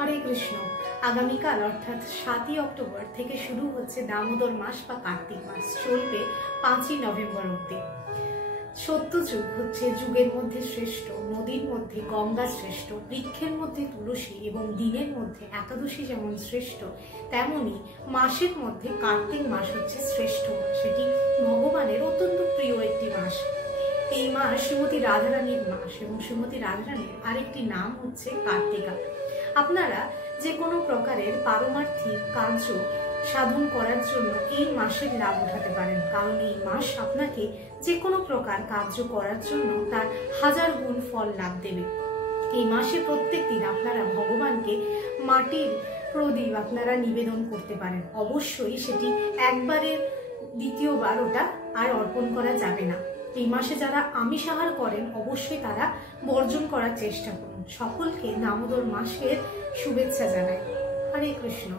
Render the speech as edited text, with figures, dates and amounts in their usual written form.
হরে কৃষ্ণ। আগামীকাল অর্থাৎ 7ই অক্টোবর থেকে শুরু হচ্ছে দামোদর মাস বা কার্তিক মাস, চলবে 5ই নভেম্বর অবধি। সত্যযুগ হচ্ছে যুগের মধ্যে শ্রেষ্ঠ, নদীর মধ্যে গঙ্গা শ্রেষ্ঠ, বৃক্ষের মধ্যে তুলসী এবং দিনের মধ্যে একাদশী যেমন শ্রেষ্ঠ, তেমনি মাসের মধ্যে কার্তিক মাস হচ্ছে শ্রেষ্ঠ মাস। সেটি ভগবানের অত্যন্ত প্রিয় একটি মাস। এই মাস শ্রীমতী রাধারানীর মাস এবং শ্রীমতী রাধারানীর আরেকটি নাম হচ্ছে কার্তিকা। আপনারা যে কোনো প্রকারের পারমার্থিক কার্য সাধন করার জন্য এই মাসের লাভ উঠাতে পারেন, কারণ এই মাস আপনাকে যে কোনো প্রকার কার্য করার জন্য তার 1000 গুণ ফল লাভ দেবে। এই মাসে প্রত্যেক দিন আপনারা ভগবানকে মাটির প্রদীপ আপনারা নিবেদন করতে পারেন। অবশ্যই সেটি একবারের দ্বিতীয়বার ওটা আর অর্পণ করা যাবে না। এই মাসে যারা আমিষ আহার করেন অবশ্যই তারা বর্জন করার চেষ্টা করুন। সকলকে দামোদর মাসের শুভেচ্ছা জানাই। হরে কৃষ্ণ।